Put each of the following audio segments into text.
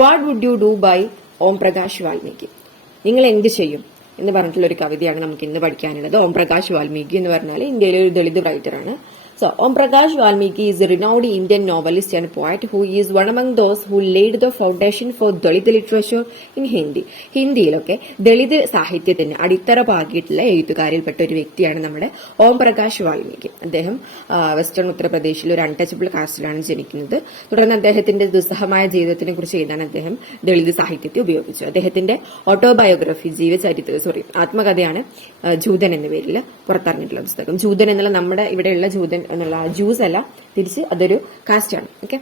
What would you do by Omprakash Valmiki. നിങ്ങൾ എന്ത് ചെയ്യും എന്ന് പറഞ്ഞിട്ടുള്ള ഒരു കവിതയാണ് നമുക്ക് ഇന്ന് പഠിക്കാനുള്ളത്. ഓംപ്രകാശ് വാൽമീകി എന്ന് പറഞ്ഞാൽ ഇന്ത്യയിലെ ഒരു Dalit റൈറ്ററാണ്. So, Omprakash Valmiki is a renowned Indian novelist and poet who is one among those who laid the foundation for Dalit literature in Hindi. ഹിന്ദിയിലൊക്കെ Dalit സാഹിത്യത്തിന് അടിത്തറ പാകിയിട്ടുള്ള എഴുത്തുകാരിൽപ്പെട്ട ഒരു വ്യക്തിയാണ് നമ്മുടെ ഓംപ്രകാശ് വാൽമീകി. അദ്ദേഹം വെസ്റ്റേൺ ഉത്തർപ്രദേശിൽ ഒരു അൺടച്ചബിൾ കാസ്റ്റിലാണ് ജനിക്കുന്നത്. തുടർന്ന് അദ്ദേഹത്തിന്റെ ദുസ്സഹമായ ജീവിതത്തിനെ കുറിച്ച് എഴുതാൻ അദ്ദേഹം ദളിത് സാഹിത്യത്തെ ഉപയോഗിച്ചു. അദ്ദേഹത്തിന്റെ ഓട്ടോബയോഗ്രഫി ആത്മകഥയാണ് ജൂതൻ എന്ന പേരിൽ പുറത്തിറങ്ങിയിട്ടുള്ള പുസ്തകം. ജൂതൻ എന്നുള്ള നമ്മുടെ ഇവിടെയുള്ള ജൂതൻ എന്നുള്ള ജ്യൂസ് അല്ല, തിരിച്ച് അതൊരു കാസ്റ്റ് ആണ്. Okay,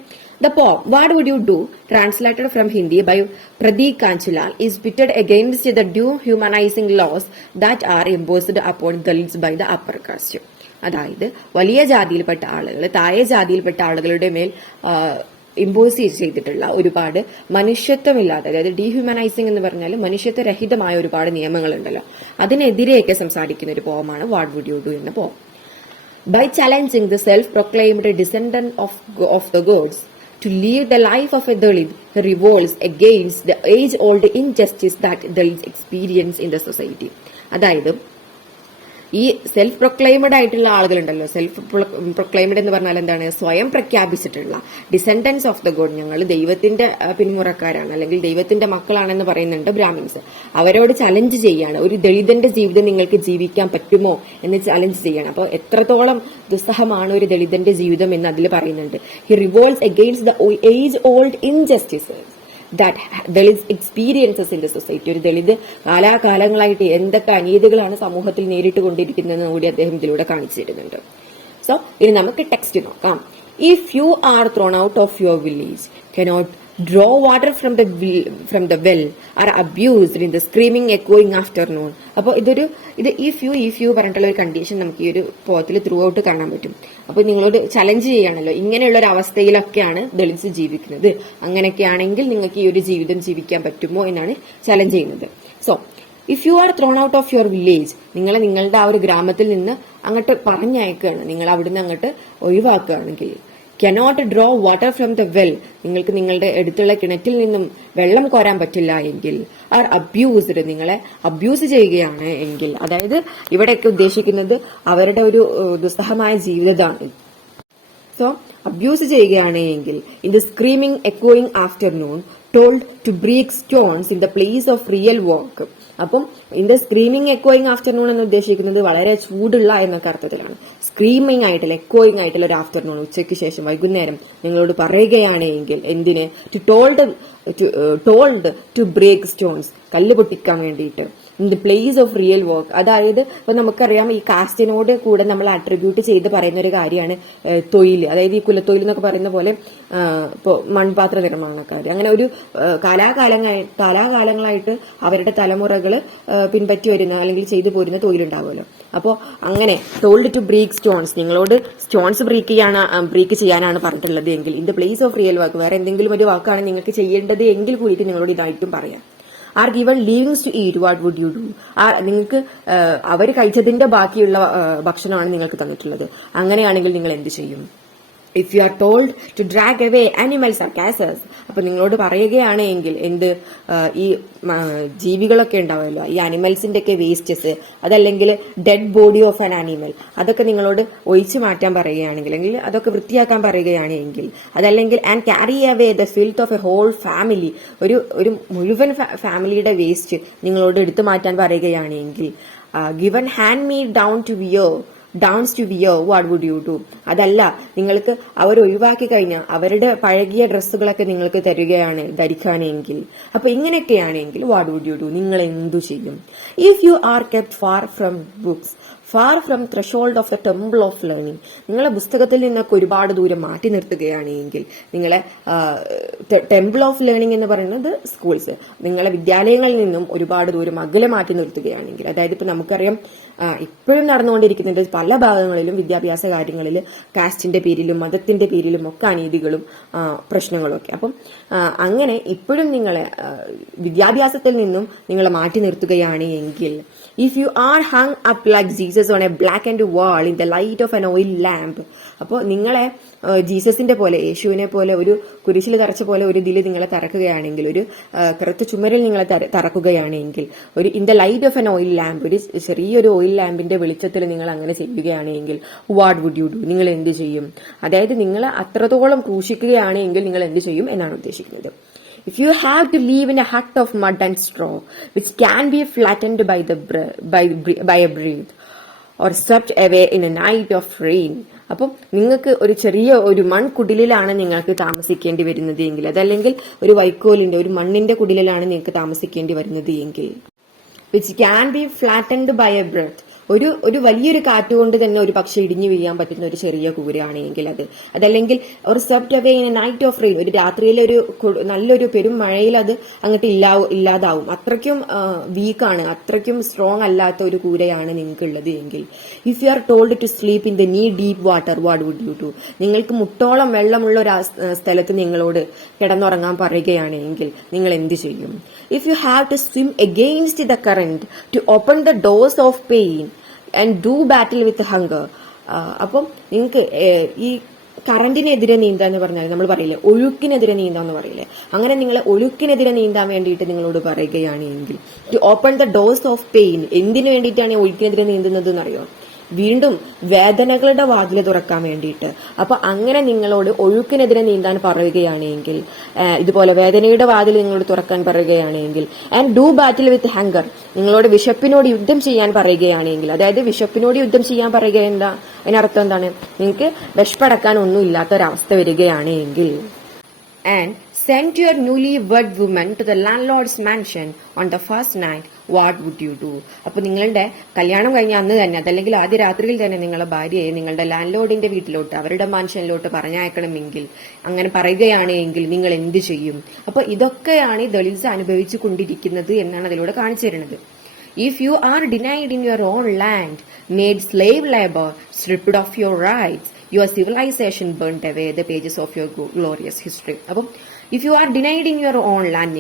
the poem what would you do translated from Hindi by Pradeep Kanchilal is pitted against the humanising laws that are imposed upon Dalits by the upper caste. അതായത് വലിയ ജാതിയിൽപ്പെട്ട ആളുകൾ താഴെ ജാതിയിൽപ്പെട്ട ആളുകളുടെ മേൽ ഇമ്പോസ് ചെയ്തിട്ടുള്ള ഒരുപാട് മനുഷ്യത്വമില്ലാതെ, അതായത് ഡീഹ്യൂമനൈസിംഗ് എന്ന് പറഞ്ഞാൽ മനുഷ്യത്വരഹിതമായ ഒരുപാട് നിയമങ്ങളുണ്ടല്ലോ, അതിനെതിരെയൊക്കെ സംസാരിക്കുന്ന ഒരു പോമാണ് വാട്ട് വുഡ് യു ഡു എന്ന പോം. By challenging the self-proclaimed descendant of the gods to live the life of a Dalit, he revolts against the age-old injustice that Dalits experience in the society. അതായത് ഈ self പ്രൊക്ലൈമഡ് ആയിട്ടുള്ള ആളുകളുണ്ടല്ലോ, self പ്രൊക്ലൈമഡ് എന്ന് പറഞ്ഞാൽ എന്താണ്, സ്വയം പ്രഖ്യാപിച്ചിട്ടുള്ള descendants of the God, ഞങ്ങൾ ദൈവത്തിന്റെ പിന്മുറക്കാരാണ് അല്ലെങ്കിൽ ദൈവത്തിന്റെ മക്കളാണെന്ന് പറയുന്നുണ്ട് ബ്രാഹ്മിൻസ്. അവരോട് ചലഞ്ച് ചെയ്യാണ്, ഒരു ദളിതന്റെ ജീവിതം നിങ്ങൾക്ക് ജീവിക്കാൻ പറ്റുമോ എന്ന് ചലഞ്ച് ചെയ്യാണ്. അപ്പോൾ എത്രത്തോളം ദുസ്സഹമാണ് ഒരു ദളിതന്റെ ജീവിതം എന്ന് അതിൽ പറയുന്നുണ്ട്. He റിവോൾട്സ് against the age old ഇൻജസ്റ്റിസസ് that Dalits experiences in the society. ഒരു ദളിത് കാലാകാലങ്ങളായിട്ട് എന്തൊക്കെ അനീതികളാണ് സമൂഹത്തിൽ നേരിട്ട് കൊണ്ടിരിക്കുന്നതെന്ന് കൂടി അദ്ദേഹം ഇതിലൂടെ കാണിച്ചു തരുന്നുണ്ട്. സോ ഇനി നമുക്ക് ടെക്സ്റ്റ് നോക്കാം. If you are thrown out of your village, cannot draw water from the well, are abused in the screaming echoing afternoon. അപ്പോൾ ഇത് ഇഫ് യു പറഞ്ഞിട്ടുള്ള ഒരു കണ്ടീഷൻ നമുക്ക് ഈ ഒരു പോത്തിൽ ത്രൂ ഔട്ട് കാണാൻ പറ്റും. അപ്പൊ നിങ്ങളോട് ചലഞ്ച് ചെയ്യാണല്ലോ, ഇങ്ങനെയുള്ള ഒരു അവസ്ഥയിലൊക്കെയാണ് ദളിത്സ് ജീവിക്കുന്നത്, അങ്ങനെയൊക്കെയാണെങ്കിൽ നിങ്ങൾക്ക് ഈ ഒരു ജീവിതം ജീവിക്കാൻ പറ്റുമോ എന്നാണ് ചലഞ്ച് ചെയ്യുന്നത്. So if you are thrown out of your village, നിങ്ങളുടെ ആ ഒരു ഗ്രാമത്തിൽ നിന്ന് അങ്ങോട്ട് പറഞ്ഞയക്കുകയാണ്, നിങ്ങൾ അവിടുന്ന് അങ്ങോട്ട് ഒഴിവാക്കുകയാണെങ്കിൽ, cannot draw water from the well, നിങ്ങൾക്ക് നിങ്ങളുടെ അടുത്തുള്ള കിണറ്റിൽ നിന്നും വെള്ളം കോരാൻ പറ്റില്ല എങ്കിൽ, ആർ അബ്യൂസ്ഡ്, നിങ്ങളെ അബ്യൂസ് ചെയ്യുകയാണ് എങ്കിൽ, അതായത് ഇവിടെയൊക്കെ ഉദ്ദേശിക്കുന്നത് അവരുടെ ഒരു ദുസ്സഹമായ ജീവിതമാണ്. സോ അബ്യൂസ് ചെയ്യുകയാണ് എങ്കിൽ, ഇൻ ദ സ്ക്രീമിംഗ് എക്കോയിങ് afternoon told to break stones in the place of real work. അപ്പം ഇൻ ദ സ്ക്രീമിംഗ് എക്കോയിങ് ആഫ്റ്റർനൂൺ എന്ന് ഉദ്ദേശിക്കുന്നത് വളരെ ചൂടുള്ള എന്നൊക്കെ അർത്ഥത്തിലാണ്. സ്ക്രീമിംഗ് ആയിട്ടുള്ള എക്കോയിങ് ആയിട്ടുള്ള ഒരു ആഫ്റ്റർനൂൺ, ഉച്ചയ്ക്ക് ശേഷം വൈകുന്നേരം നിങ്ങളോട് പറയുകയാണ് എങ്കിൽ, എന്തിന്, ടോൾഡ് ടു ബ്രേക്ക് സ്റ്റോൺസ്, കല്ല് പൊട്ടിക്കാൻ വേണ്ടിയിട്ട്, in the place of real work. അതായത് ഇപ്പൊ നമുക്കറിയാം ഈ കാസ്റ്റിനോട് കൂടെ നമ്മൾ അട്രിബ്യൂട്ട് ചെയ്ത് പറയുന്ന ഒരു കാര്യമാണ് തൊഴിൽ. അതായത് ഈ കുലത്തൊഴിൽ എന്നൊക്കെ പറയുന്ന പോലെ ഇപ്പൊ മൺപാത്ര നിർമ്മാണക്കാർ, അങ്ങനെ ഒരു കാലാകാലങ്ങളായിട്ട് അവരുടെ തലമുറകൾ പിൻപറ്റി വരുന്ന അല്ലെങ്കിൽ ചെയ്തു പോരുന്ന തൊഴിലുണ്ടാവുമല്ലോ. അപ്പോൾ അങ്ങനെ ടോൾഡ് ടു ബ്രേക്ക് സ്റ്റോൺസ്, നിങ്ങളോട് സ്റ്റോൺസ് ബ്രേക്ക് ചെയ്യാനാണ് പറഞ്ഞിട്ടുള്ളത് എങ്കിൽ, in the place of real work, വേറെ എന്തെങ്കിലും ഒരു വാക്കാണ് നിങ്ങൾക്ക് ചെയ്യേണ്ടത് എങ്കിൽ കൂടിയിട്ട് നിങ്ങളോട് ഇതായിട്ടും പറയാം. Are given leavings to eat, what would you do, നിങ്ങൾക്ക് അവർ കഴിച്ചതിന്റെ ബാക്കിയുള്ള ഭക്ഷണമാണ് നിങ്ങൾക്ക് തന്നിട്ടുള്ളത്, അങ്ങനെയാണെങ്കിൽ നിങ്ങൾ എന്ത് ചെയ്യും. If you are told to drag away animals are carcasses, അപ്പൊ നിങ്ങളോട് പറയുകയാണ് എങ്കിൽ, എന്ത്, ഈ ജീവികളൊക്കെ ഉണ്ടാവുമല്ലോ, ഈ അനിമൽസിന്റെ ഒക്കെ വേസ്റ്റസ്, അതല്ലെങ്കിൽ dead body of an animal, അതൊക്കെ നിങ്ങളോട് ഒഴിച്ചു മാറ്റാൻ പറയുകയാണെങ്കിൽ, അല്ലെങ്കിൽ അതൊക്കെ വൃത്തിയാക്കാൻ പറയുകയാണ് എങ്കിൽ, അതല്ലെങ്കിൽ and carry away the filth of a whole family, ഒരു മുഴുവൻ ഫാമിലിയുടെ വേസ്റ്റ് നിങ്ങളോട് എടുത്തു മാറ്റാൻ പറയുകയാണ് എങ്കിൽ, given hand me downs to wear, what would you do. അതല്ല, നിങ്ങൾക്ക് അവർ ഒഴിവാക്കി കഴിഞ്ഞാൽ അവരുടെ പഴകിയ ഡ്രസ്സുകളൊക്കെ നിങ്ങൾക്ക് തരികയാണ് ധരിക്കാനെങ്കിൽ, അപ്പൊ ഇങ്ങനെയൊക്കെയാണെങ്കിൽ വാട്ട് വുഡ് യു ഡു, നിങ്ങൾ എന്തു ചെയ്യും. If you R kept far from books, far from threshold of the temple of learning, നിങ്ങളെ പുസ്തകത്തിൽ നിന്നൊക്കെ ഒരുപാട് ദൂരം മാറ്റി നിർത്തുകയാണെങ്കിൽ, നിങ്ങളെ ടെമ്പിൾ ഓഫ് ലേണിംഗ് എന്ന് പറയുന്നത് സ്കൂൾസ്, നിങ്ങളെ വിദ്യാലയങ്ങളിൽ നിന്നും ഒരുപാട് ദൂരം അകലെ മാറ്റി നിർത്തുകയാണെങ്കിൽ, അതായത് ഇപ്പൊ നമുക്കറിയാം ഇപ്പോഴും നടന്നുകൊണ്ടിരിക്കുന്നുണ്ട് പല ഭാഗങ്ങളിലും വിദ്യാഭ്യാസ കാര്യങ്ങളിൽ കാസ്റ്റിന്റെ പേരിലും മതത്തിന്റെ പേരിലും ഒക്കെ അനീതികളും പ്രശ്നങ്ങളും ഒക്കെ. അപ്പം അങ്ങനെ ഇപ്പോഴും നിങ്ങളെ വിദ്യാഭ്യാസത്തിൽ നിന്നും നിങ്ങളെ മാറ്റി നിർത്തുകയാണ് എങ്കിൽ, if you R hung up like Jesus Jesus on A black and wall in the light of an oil lamp. അപ്പോൾ നിങ്ങളെ ജീസസിന്റെ പോലെ, യേശുവിനെ പോലെ, ഒരു കുരിശിൽ തറച്ച പോലെ ഒരു ഇതിൽ നിങ്ങളെ തറക്കുകയാണെങ്കിൽ, ഒരു കറുത്ത ചുമരിൽ നിങ്ങളെ തറക്കുകയാണെങ്കിൽ, ഒരു in the light of an oil lamp, ഒരു ചെറിയൊരു ഓയിൽ ലാമ്പിന്റെ വെളിച്ചത്തിൽ നിങ്ങൾ അങ്ങനെ ചെയ്യുകയാണെങ്കിൽ വാട്ട് വുഡ് യു ഡു, നിങ്ങൾ എന്ത് ചെയ്യും? അതായത് നിങ്ങൾ അത്രത്തോളം ക്രൂശിക്കുകയാണെങ്കിൽ നിങ്ങൾ എന്ത് ചെയ്യും എന്നാണ് ഉദ്ദേശിക്കുന്നത്. If you have to live in a hut of mud and straw, which can be flattened by a breeze, or swept away in a night of rain. അപ്പം നിങ്ങൾക്ക് ഒരു ചെറിയ ഒരു മൺകുടിലാണ് നിങ്ങൾക്ക് താമസിക്കേണ്ടി വരുന്നത് എങ്കിൽ, അതല്ലെങ്കിൽ ഒരു വൈക്കോലിന്റെ, ഒരു മണ്ണിന്റെ കുടിലാണ് നിങ്ങൾക്ക് താമസിക്കേണ്ടി വരുന്നത് എങ്കിൽ, which can be flattened by a breath, ഒരു വലിയൊരു കാറ്റുകൊണ്ട് തന്നെ ഒരു പക്ഷെ ഇടിഞ്ഞു വീഴാൻ പറ്റുന്ന ഒരു ചെറിയ കൂരയാണെങ്കിൽ അതല്ലെങ്കിൽ ഒരു Sept away in A knight of rain, ഒരു രാത്രിയിലെ ഒരു നല്ലൊരു പെരും മഴയിൽ അത് അങ്ങോട്ട് ഇല്ലാതാവും. അത്രയ്ക്കും വീക്കാണ്, അത്രയ്ക്കും സ്ട്രോങ് അല്ലാത്ത ഒരു കൂരയാണ് നിങ്ങൾക്കുള്ളത് എങ്കിൽ, if you are told to sleep in the knee deep water what would you do, നിങ്ങൾക്ക് മുട്ടോളം വെള്ളമുള്ള ഒരു സ്ഥലത്ത് നിങ്ങളോട് കിടന്നുറങ്ങാൻ പറയുകയാണെങ്കിൽ നിങ്ങൾ എന്ത് ചെയ്യും? If you have to swim against the current to open the doors of pain and do battle with hunger. അപ്പം നിങ്ങൾക്ക് ഈ കറന്റിനെതിരെ നീന്താന്ന് പറഞ്ഞാൽ നമ്മൾ പറയില്ലേ, ഒഴുക്കിനെതിരെ നീന്താന്ന് പറയില്ലേ, അങ്ങനെ നിങ്ങൾ ഒഴുക്കിനെതിരെ നീന്താൻ വേണ്ടിയിട്ട് നിങ്ങളോട് പറയുകയാണെങ്കിൽ, to open the doors of pain, എന്തിനു വേണ്ടിയിട്ടാണ് ഒഴുക്കിനെതിരെ നീന്തുന്നത് എന്നറിയോ? വീണ്ടും വേദനകളുടെ വാതിൽ തുറക്കാൻ വേണ്ടിയിട്ട്. അപ്പൊ അങ്ങനെ നിങ്ങളോട് ഒഴുക്കിനെതിരെ നീന്താൻ പറയുകയാണെങ്കിൽ, ഇതുപോലെ വേദനയുടെ വാതിൽ നിങ്ങളോട് തുറക്കാൻ പറയുകയാണെങ്കിൽ, and do battle with hunger, നിങ്ങളോട് വിശപ്പിനോട് യുദ്ധം ചെയ്യാൻ പറയുകയാണെങ്കിൽ, അതായത് വിശപ്പിനോട് യുദ്ധം ചെയ്യാൻ പറയുക എന്താ, അതിനർത്ഥം എന്താണ്? നിങ്ങൾക്ക് വിശപ്പടക്കാൻ ഒന്നും ഇല്ലാത്തൊരവസ്ഥ വരികയാണെങ്കിൽ, and send your newly-wed woman to the landlord's mansion on the first night, what would you do? അപ്പൊ നിങ്ങളുടെ കല്യാണം കഴിഞ്ഞ അന്ന് തന്നെ, അതല്ലെങ്കിൽ ആദ്യ രാത്രിയിൽ തന്നെ നിങ്ങളുടെ ഭാര്യയെ നിങ്ങളുടെ ലാൻഡ് ലോർഡിന്റെ വീട്ടിലോട്ട്, അവരുടെ മാൻഷനിലോട്ട് പറഞ്ഞയക്കണമെങ്കിൽ, അങ്ങനെ പറയുകയാണെങ്കിൽ നിങ്ങൾ എന്ത് ചെയ്യും? അപ്പൊ ഇതൊക്കെയാണ് ദളിത് അനുഭവിച്ചു കൊണ്ടിരിക്കുന്നത് എന്നാണ് അതിലൂടെ കാണിച്ചു തരുന്നത്. If you are denied in your own land, made slave labor, stripped of your rights, your civilization burnt away the pages of your glorious history. അപ്പം if you R denied in your own land,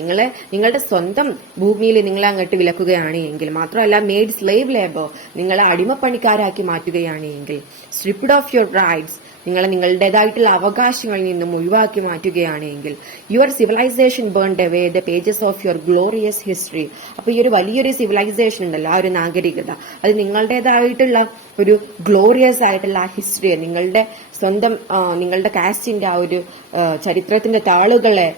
നിങ്ങളുടെ സ്വന്തം ഭൂമിയിൽ നിങ്ങളെ അങ്ങോട്ട് വിലക്കുകയാണ് എങ്കിൽ, മാത്രമല്ല made slave labour, നിങ്ങളെ അടിമപ്പണിക്കാരാക്കി മാറ്റുകയാണ് എങ്കിൽ, സ്ട്രിപ്ഡ് ഓഫ് യുവർ റൈറ്റ്സ്, നിങ്ങളുടേതായിട്ടുള്ള അവകാശങ്ങളിൽ നിന്നും ഒഴിവാക്കി മാറ്റുകയാണെങ്കിൽ, your civilisation burned away the pages of your glorious history. അപ്പൊ ഈ ഒരു വലിയൊരു സിവിലൈസേഷൻ ഉണ്ടല്ലോ, ആ ഒരു നാഗരികത, അത് നിങ്ങളുടേതായിട്ടുള്ള ഒരു ഗ്ലോറിയസ് ആയിട്ടുള്ള ആ ഹിസ്റ്ററിയെ, നിങ്ങളുടെ സ്വന്തം നിങ്ങളുടെ കാസ്റ്റിന്റെ ആ ഒരു ചരിത്രത്തിന്റെ താളുകളെ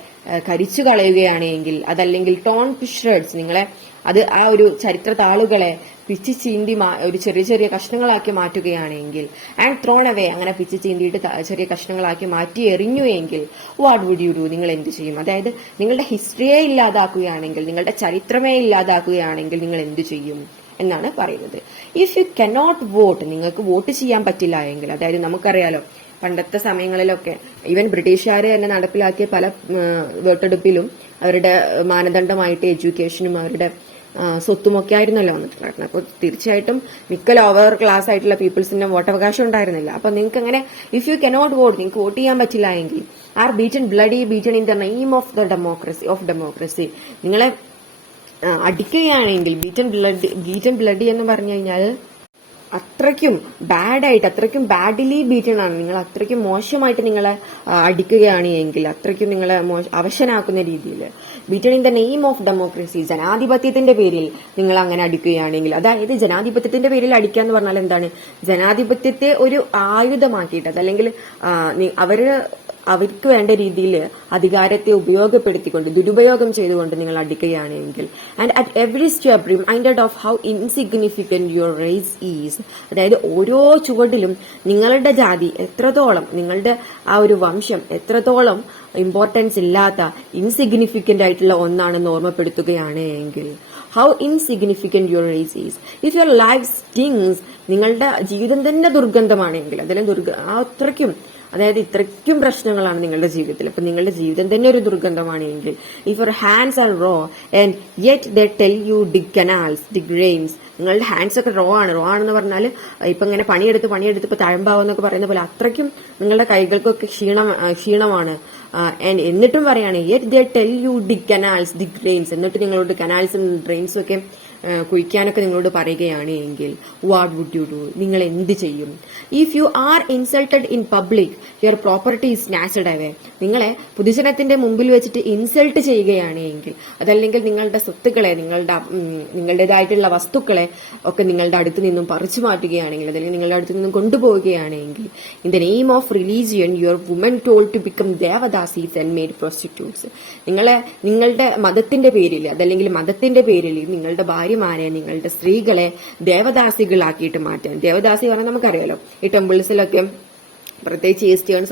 കരിച്ചു കളയുകയാണെങ്കിൽ, അതല്ലെങ്കിൽ ടോൺ ടു ഷ്രെഡ്സ്, നിങ്ങളെ അത് ആ ഒരു ചരിത്ര താളുകളെ പിച്ചി ചീന്തി ഒരു ചെറിയ ചെറിയ കഷ്ണങ്ങളാക്കി മാറ്റുകയാണെങ്കിൽ, ആൻഡ് ത്രോൺ അവേ, അങ്ങനെ പിച്ചി ചീന്തിയിട്ട് ചെറിയ കഷ്ണങ്ങളാക്കി മാറ്റി എറിഞ്ഞു എങ്കിൽ, വാട്ട് വുഡ് യു ഡു, നിങ്ങൾ എന്ത് ചെയ്യും? അതായത് നിങ്ങളുടെ ഹിസ്റ്ററിയെ ഇല്ലാതാക്കുകയാണെങ്കിൽ, നിങ്ങളുടെ ചരിത്രമേ ഇല്ലാതാക്കുകയാണെങ്കിൽ നിങ്ങൾ എന്ത് ചെയ്യും എന്നാണ് പറയുന്നത്. ഇഫ് യു കനോട്ട് വോട്ട്, നിങ്ങൾക്ക് വോട്ട് ചെയ്യാൻ പറ്റില്ല എങ്കിൽ, അതായത് നമുക്കറിയാലോ പണ്ടത്തെ സമയങ്ങളിലൊക്കെ ഈവൻ ബ്രിട്ടീഷുകാർ തന്നെ നടപ്പിലാക്കിയ പല വോട്ടെടുപ്പിലും അവരുടെ മാനദണ്ഡമായിട്ട് എഡ്യൂക്കേഷനും അവരുടെ സ്വത്തുമൊക്കെ ആയിരുന്നല്ലോ വന്നിട്ടുണ്ടായിരുന്നത്. അപ്പോൾ തീർച്ചയായിട്ടും മിക്ക ലോവർ ക്ലാസ് ആയിട്ടുള്ള പീപ്പിൾസിന്റെ വോട്ടവകാശം ഉണ്ടായിരുന്നില്ല. അപ്പൊ നിങ്ങൾക്ക് അങ്ങനെ ഇഫ് യു കനോട്ട് വോട്ട്, നിങ്ങൾക്ക് വോട്ട് ചെയ്യാൻ പറ്റില്ല എങ്കിൽ, are beaten beaten in the name of the democracy, നിങ്ങളെ അടിക്കുകയാണെങ്കിൽ, ബീറ്റൺ ബ്ലഡി എന്ന് പറഞ്ഞു കഴിഞ്ഞാൽ അത്രയ്ക്കും ബാഡായിട്ട്, അത്രയ്ക്കും ബാഡിലി ബീറ്റൺ ആണ്, നിങ്ങൾ അത്രയ്ക്കും മോശമായിട്ട് നിങ്ങളെ അടിക്കുകയാണ് എങ്കിൽ, അത്രയ്ക്കും നിങ്ങളെ അവശനാക്കുന്ന രീതിയിൽ, beaten in the name of democracy, ജനാധിപത്യത്തിന്റെ പേരിൽ നിങ്ങൾ അങ്ങനെ അടിക്കുകയാണെങ്കിൽ, അതായത് ജനാധിപത്യത്തിന്റെ പേരിൽ അടിക്കുക എന്ന് പറഞ്ഞാൽ എന്താണ്? ജനാധിപത്യത്തെ ഒരു ആയുധമാക്കിയിട്ട്, അതല്ലെങ്കിൽ അവർക്ക് വേണ്ട രീതിയിൽ അധികാരത്തെ ഉപയോഗപ്പെടുത്തിക്കൊണ്ട്, ദുരുപയോഗം ചെയ്തുകൊണ്ട് നിങ്ങൾ അടിക്കുകയാണെങ്കിൽ, and at every step reminded of how insignificant your race is, അതായത് ഓരോ ചുവടിലും നിങ്ങളുടെ ജാതി എത്രത്തോളം, നിങ്ങളുടെ ആ ഒരു വംശം എത്രത്തോളം ഇമ്പോർട്ടൻസ് ഇല്ലാത്ത, ഇൻസിഗ്നിഫിക്കന്റ് ആയിട്ടുള്ള ഒന്നാണെന്ന് ഓർമ്മപ്പെടുത്തുകയാണ് എങ്കിൽ, how insignificant your race is. If your life stings, നിങ്ങളുടെ ജീവിതം തന്നെ ദുർഗന്ധമാണെങ്കിൽ, അതിലെ അത്രയ്ക്കും, അതായത് ഇത്രയ്ക്കും പ്രശ്നങ്ങളാണ് നിങ്ങളുടെ ജീവിതത്തിൽ, അപ്പൊ നിങ്ങളുടെ ജീവിതം തന്നെ ഒരു ദുർഗന്ധമാണെങ്കിൽ, if your hands are raw and yet they tell you dig canals, dig rains, നിങ്ങളുടെ ഹാൻഡ്സ് ഒക്കെ റോ ആണെന്ന് പറഞ്ഞാൽ ഇപ്പൊ ഇങ്ങനെ പണിയെടുത്ത് ഇപ്പൊ തഴമ്പാവെന്നൊക്കെ പറയുന്ന പോലെ അത്രയ്ക്കും നിങ്ങളുടെ കൈകൾക്കൊക്കെ ക്ഷീണമാണ്, എന്നിട്ടും പറയാണ് yet they tell you the canals the drains, എന്നിട്ട് നിങ്ങളോട് കനാൽസും ഡ്രെയിൻസും ഒക്കെ കുഴിക്കാനൊക്കെ നിങ്ങളോട് പറയുകയാണ് എങ്കിൽ വാട്ട് വുഡ് യു ഡു, നിങ്ങൾ എന്ത് ചെയ്യും? If you R insulted in public your property is snatched away, നിങ്ങളെ പൊതുജനത്തിന്റെ മുമ്പിൽ വെച്ചിട്ട് ഇൻസൾട്ട് ചെയ്യുകയാണ് എങ്കിൽ, അതല്ലെങ്കിൽ നിങ്ങളുടെ സ്വത്തുക്കളെ, നിങ്ങളുടേതായിട്ടുള്ള വസ്തുക്കളെ ഒക്കെ നിങ്ങളുടെ അടുത്ത് നിന്നും പറിച്ചു മാറ്റുകയാണെങ്കിൽ, അല്ലെങ്കിൽ നിങ്ങളുടെ അടുത്ത് നിന്നും കൊണ്ടുപോവുകയാണെങ്കിൽ, in the name of religion your woman told to become devadasis and made prostitutes, നിങ്ങളുടെ മതത്തിന്റെ പേരിൽ, അതല്ലെങ്കിൽ മതത്തിന്റെ പേരിൽ നിങ്ങളുടെ ഭാര്യമാരെ, നിങ്ങളുടെ സ്ത്രീകളെ ദേവദാസികളാക്കിയിട്ട് മാറ്റാൻ. ദേവദാസി പറഞ്ഞാൽ നമുക്കറിയാലോ, ഈ ടെമ്പിൾസിലൊക്കെ പ്രത്യേകിച്ച് ഈസ്റ്റേൺ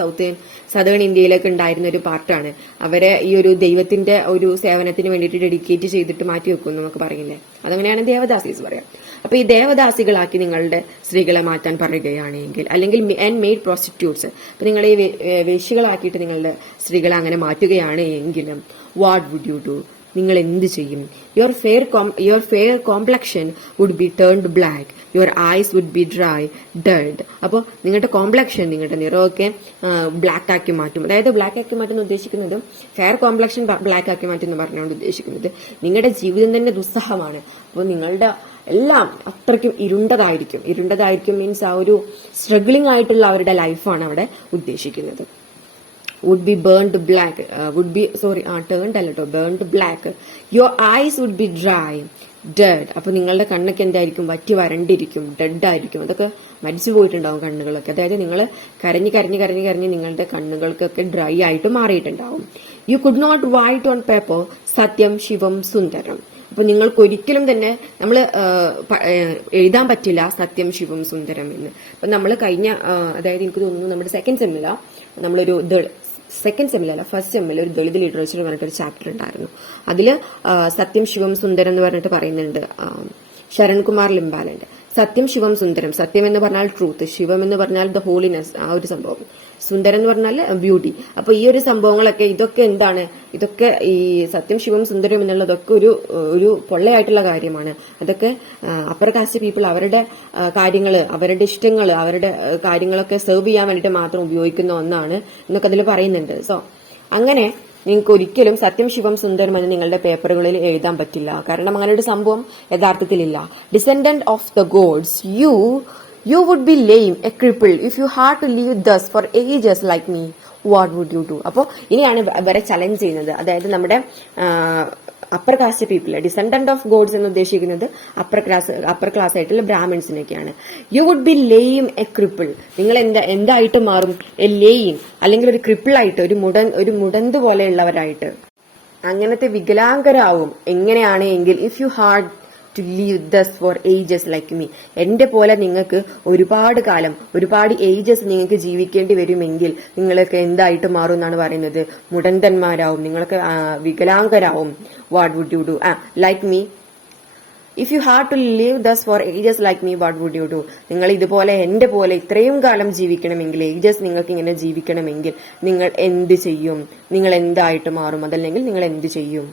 സദേൺ ഇന്ത്യയിലൊക്കെ ഉണ്ടായിരുന്ന ഒരു പാർട്ടാണ്. അവരെ ഈ ഒരു ദൈവത്തിന്റെ ഒരു സേവനത്തിന് വേണ്ടിയിട്ട് ഡെഡിക്കേറ്റ് ചെയ്തിട്ട് മാറ്റി വെക്കും നമുക്ക് പറയില്ലേ, അതങ്ങനെയാണ് ദേവദാസീസ് പറയാം. അപ്പൊ ഈ ദേവദാസികളാക്കി നിങ്ങളുടെ സ്ത്രീകളെ മാറ്റാൻ പറയുകയാണെങ്കിൽ, അല്ലെങ്കിൽ ആൻഡ് മെയ്ഡ് പ്രോസ്റ്റിറ്റ്യൂട്ട്സ്, അപ്പൊ നിങ്ങൾ ഈ വേശ്യകളാക്കിയിട്ട് നിങ്ങളുടെ സ്ത്രീകളെ അങ്ങനെ മാറ്റുകയാണ് എങ്കിലും വാട്ട് വുഡ് യു ഡു, നിങ്ങൾ എന്ത് ചെയ്യും? Your fair complexion would be turned black, your eyes would be dry dulled. അപ്പോൾ നിങ്ങളുടെ കോംപ്ലക്ഷൻ, നിങ്ങളുടെ നിറമൊക്കെ ബ്ലാക്ക് ആക്കി മാറ്റും. അതായത് ബ്ലാക്ക് ആക്കി മാറ്റുന്ന ഉദ്ദേശിക്കുന്നത്, ഫെയർ കോംപ്ലക്ഷൻ ബ്ലാക്ക് ആക്കി മാറ്റുന്ന പറഞ്ഞുകൊണ്ട് ഉദ്ദേശിക്കുന്നത് നിങ്ങളുടെ ജീവിതം തന്നെ ദുസ്സഹമാണ്. അപ്പോൾ നിങ്ങളുടെ എല്ലാം അത്രയ്ക്കും ഇരുണ്ടതായിരിക്കും മീൻസ് ആ ഒരു സ്ട്രഗ്ലിംഗ് ആയിട്ടുള്ള അവരുടെ ലൈഫാണ് അവിടെ ഉദ്ദേശിക്കുന്നത്. would be burned black, turned അല്ലട്ടോ, burned black, your eyes would be dry dead. അപ്പൊ നിങ്ങളുടെ കണ്ണൊക്കെ എന്തായിരിക്കും, വറ്റി വരണ്ടിരിക്കും, ഡെഡ് ആയിരിക്കും, അതൊക്കെ മരിച്ചു പോയിട്ടുണ്ടാവും കണ്ണുകളൊക്കെ. അതായത് നിങ്ങൾ കരഞ്ഞ് നിങ്ങളുടെ കണ്ണുകൾക്കൊക്കെ ഡ്രൈ ആയിട്ട് മാറിയിട്ടുണ്ടാവും. You could not write on paper സത്യം ശിവം സുന്ദരം. അപ്പൊ നിങ്ങൾക്ക് ഒരിക്കലും തന്നെ നമ്മൾ എഴുതാൻ പറ്റില്ല സത്യം ശിവം സുന്ദരം എന്ന്. അപ്പൊ നമ്മൾ കഴിഞ്ഞ, അതായത് എനിക്ക് തോന്നുന്നു നമ്മുടെ സെക്കൻഡ് സെമ്മിലല്ല ഫസ്റ്റ് സെമ്മിൽ ഒരു ദളിത് ലിറ്ററേച്ചർ പറഞ്ഞിട്ടൊരു ചാപ്റ്റർ ഉണ്ടായിരുന്നു. അതില് സത്യം ശിവം സുന്ദരം എന്ന് പറഞ്ഞിട്ട് പറയുന്നുണ്ട് ശരൺകുമാർ ലിംബാലന്റെ. സത്യം ശിവം സുന്ദരം, സത്യം എന്ന് പറഞ്ഞാൽ ട്രൂത്ത്, ശിവം എന്ന് പറഞ്ഞാൽ ദ ഹോളിനെസ്, ആ ഒരു സംഭവം, സുന്ദരം എന്ന് പറഞ്ഞാൽ ബ്യൂട്ടി. അപ്പൊ ഈ ഒരു സംഭവങ്ങളൊക്കെ ഇതൊക്കെ എന്താണ്, ഇതൊക്കെ ഈ സത്യം ശിവം സുന്ദരം എന്നുള്ളതൊക്കെ ഒരു പൊള്ളയായിട്ടുള്ള കാര്യമാണ്. അതൊക്കെ അപ്പർ കാസ്റ്റ് പീപ്പിൾ അവരുടെ കാര്യങ്ങൾ, അവരുടെ ഇഷ്ടങ്ങൾ, അവരുടെ കാര്യങ്ങളൊക്കെ സെർവ് ചെയ്യാൻ വേണ്ടിയിട്ട് മാത്രം ഉപയോഗിക്കുന്ന ഒന്നാണ് എന്നൊക്കെ അതിൽ പറയുന്നുണ്ട്. സോ അങ്ങനെ നിങ്ങൾക്ക് ഒരിക്കലും സത്യം ശിവം സുന്ദരം എന്ന് നിങ്ങളുടെ പേപ്പറുകളിൽ എഴുതാൻ പറ്റില്ല. കാരണം അങ്ങനെ ഒരു സംഭവം യഥാർത്ഥത്തിലില്ല. Descendant of the gods you would be lame, a cripple, if you had to live thus for ages like me, what would you do? അപ്പോൾ ഇനിയാണ് ഇവരെ ചലഞ്ച് ചെയ്യുന്നത്. അതായത് നമ്മുടെ upper caste people, descendant of gods എന്ന് ഉദ്ദേശിക്കുന്നത് upper class ആയിട്ടുള്ള ബ്രാഹ്മിൻസിനൊക്കെയാണ്. You would be lame, a cripple, നിങ്ങൾ എന്തായിട്ട് മാറും? എ ലെയിം, അല്ലെങ്കിൽ ഒരു ക്രിപ്പിൾ ആയിട്ട്, ഒരു മുടന്ത് പോലെയുള്ളവരായിട്ട്, അങ്ങനത്തെ വികലാംഗരാവും. എങ്ങനെയാണ് എങ്കിൽ if you had to live thus for ages like me, എന്റെ പോലെ നിങ്ങൾക്ക് ഒരുപാട് കാലം, ഒരുപാട് ഏജസ് നിങ്ങൾക്ക് ജീവിക്കേണ്ടി വരുമെങ്കിൽ നിങ്ങളൊക്കെ എന്തായിട്ട് മാറും എന്നാണ് പറയുന്നത്? മുടന്തന്മാരാവും, നിങ്ങൾക്ക് വികലാംഗരാവും. What would you do? Like me, if you had to live thus for ages like me, what would you do? നിങ്ങൾ ഇതുപോലെ എന്റെ പോലെ ഇത്രയും കാലം ജീവിക്കണമെങ്കിൽ, ഏജസ് നിങ്ങൾക്ക് ഇങ്ങനെ ജീവിക്കണമെങ്കിൽ നിങ്ങൾ എന്ത് ചെയ്യും? നിങ്ങൾ എന്തായിട്ട് മാറും? അതല്ലെങ്കിൽ നിങ്ങൾ എന്ത് ചെയ്യും?